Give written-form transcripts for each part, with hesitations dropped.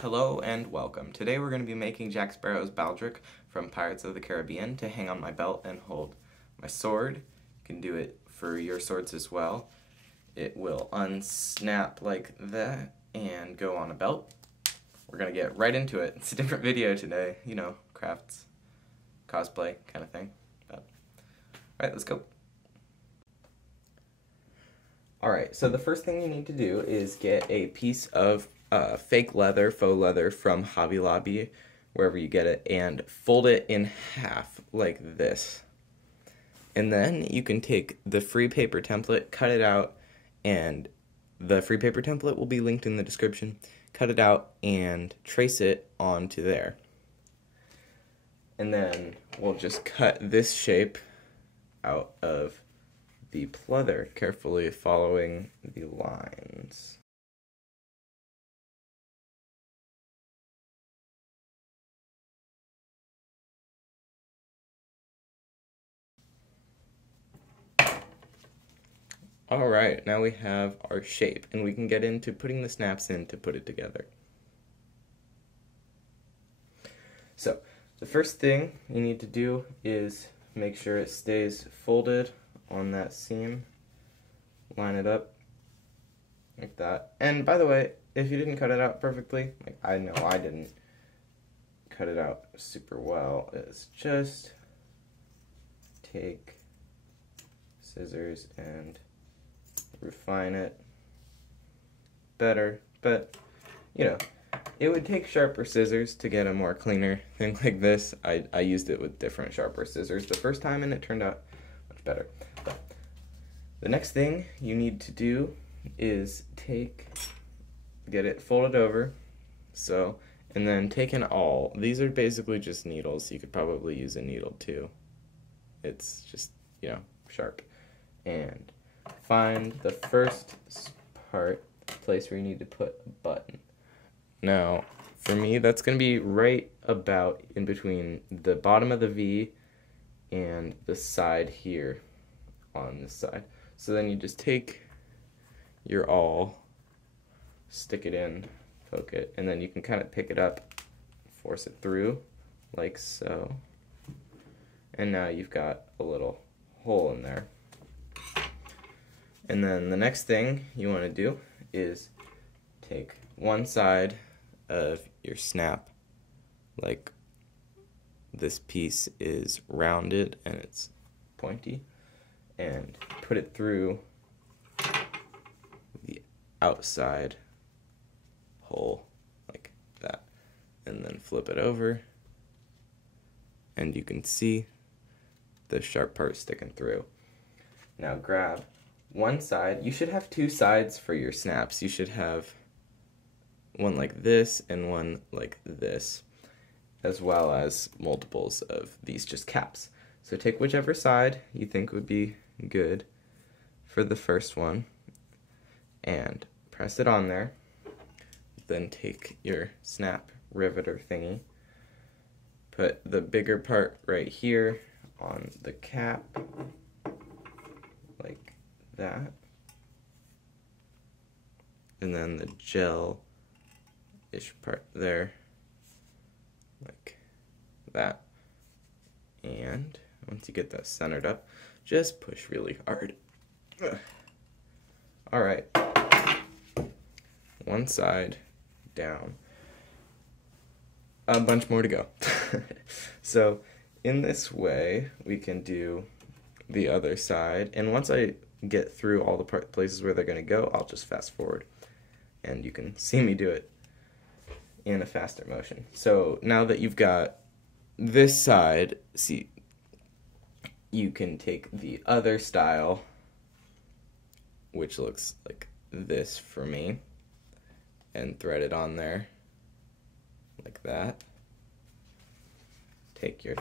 Hello and welcome. Today we're going to be making Jack Sparrow's Baldric from Pirates of the Caribbean to hang on my belt and hold my sword. You can do it for your swords as well. It will unsnap like that and go on a belt. We're going to get right into it. It's a different video today, you know, crafts, cosplay kind of thing. Alright, let's go. Alright, so the first thing you need to do is get a piece of fake leather, faux leather from Hobby Lobby, wherever you get it, and fold it in half like this. And then you can take the free paper template, cut it out, and the free paper template will be linked in the description. Cut it out and trace it onto there. And then we'll just cut this shape out of the pleather, carefully following the lines. Alright, now we have our shape, and we can get into putting the snaps in to put it together. So, the first thing you need to do is make sure it stays folded on that seam. Line it up like that. And by the way, if you didn't cut it out perfectly, like I know I didn't cut it out super well, is just take scissors and refine it better, but you know, it would take sharper scissors to get a more cleaner thing like this. I used it with different sharper scissors the first time and it turned out much better. But the next thing you need to do is get it folded over, so, and then take an awl. These are basically just needles. You could probably use a needle too. It's just, you know, sharp. And find the first place where you need to put a button. Now, for me, that's going to be right about in between the bottom of the V and the side here on this side. So then you just take your awl, stick it in, poke it, and then you can kind of pick it up, force it through, like so. And now you've got a little hole in there. And then the next thing you want to do is take one side of your snap, like this piece is rounded and it's pointy, and put it through the outside hole like that, and then flip it over, and you can see the sharp part sticking through. Now grab one side. You should have two sides for your snaps. You should have one like this and one like this, as well as multiples of these just caps. So take whichever side you think would be good for the first one and press it on there. Then take your snap riveter thingy, put the bigger part right here on the cap like that, and then the gel-ish part there like that. And once you get that centered up, just push really hard. Alright, one side down, a bunch more to go. So in this way we can do the other side, and once I get through all the places where they're going to go, I'll just fast forward and you can see me do it in a faster motion. So now that you've got this side, see, you can take the other style, which looks like this for me, and thread it on there like that. Take your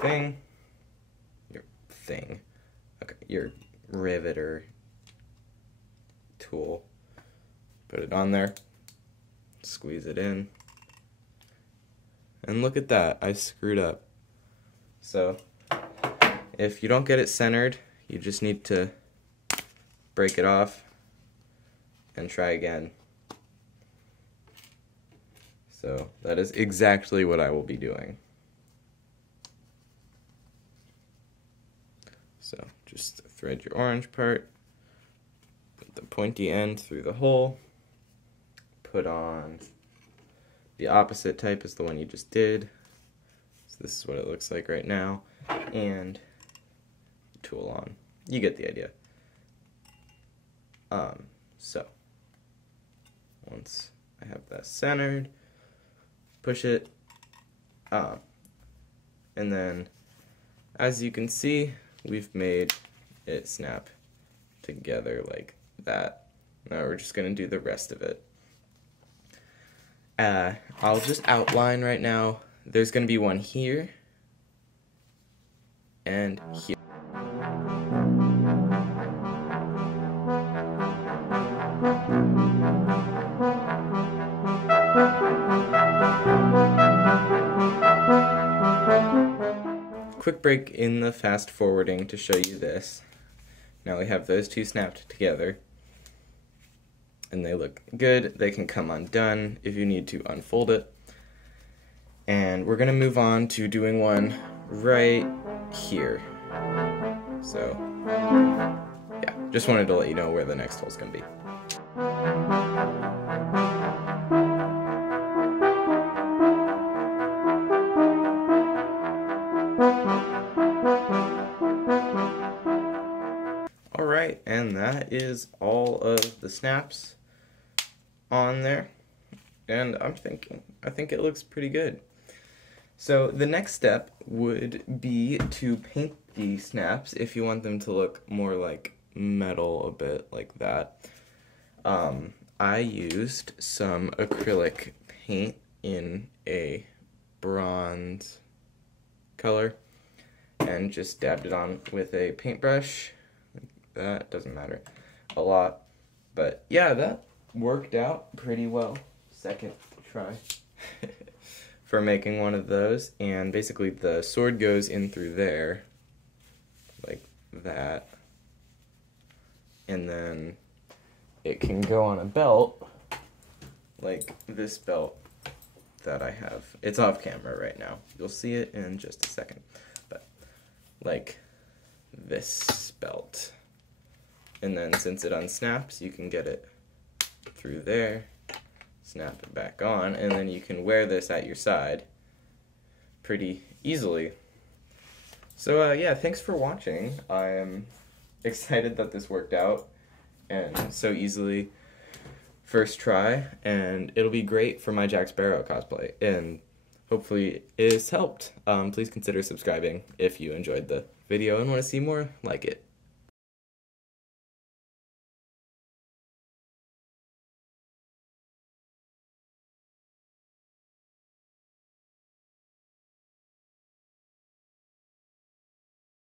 your riveter tool, put it on there, squeeze it in, and look at that, I screwed up. So if you don't get it centered, you just need to break it off and try again. So that is exactly what I will be doing. So just thread your orange part, put the pointy end through the hole, put on the opposite type as the one you just did. So this is what it looks like right now, and tool on. You get the idea. So once I have that centered, push it, and then as you can see, we've made it snap together like that. Now we're just gonna do the rest of it. I'll just outline right now. There's gonna be one here and here. Quick break in the fast forwarding to show you this. Now we have those two snapped together, and they look good. They can come undone if you need to unfold it. And we're gonna move on to doing one right here. So, yeah, just wanted to let you know where the next hole's gonna be. Alright, and that is all of the snaps on there. And I think it looks pretty good. So the next step would be to paint the snaps if you want them to look more like metal a bit, like that. I used some acrylic paint in a bronze color and just dabbed it on with a paintbrush. That doesn't matter a lot, but yeah, that worked out pretty well. Second try for making one of those, and basically the sword goes in through there like that, and then it can go on a belt like this belt that I have. It's off camera right now, you'll see it in just a second, but like this belt. And then since it unsnaps, you can get it through there, snap it back on, and then you can wear this at your side pretty easily. So yeah, thanks for watching. I am excited that this worked out and so easily first try, and it'll be great for my Jack Sparrow cosplay, and hopefully it's helped. Please consider subscribing if you enjoyed the video and want to see more like it.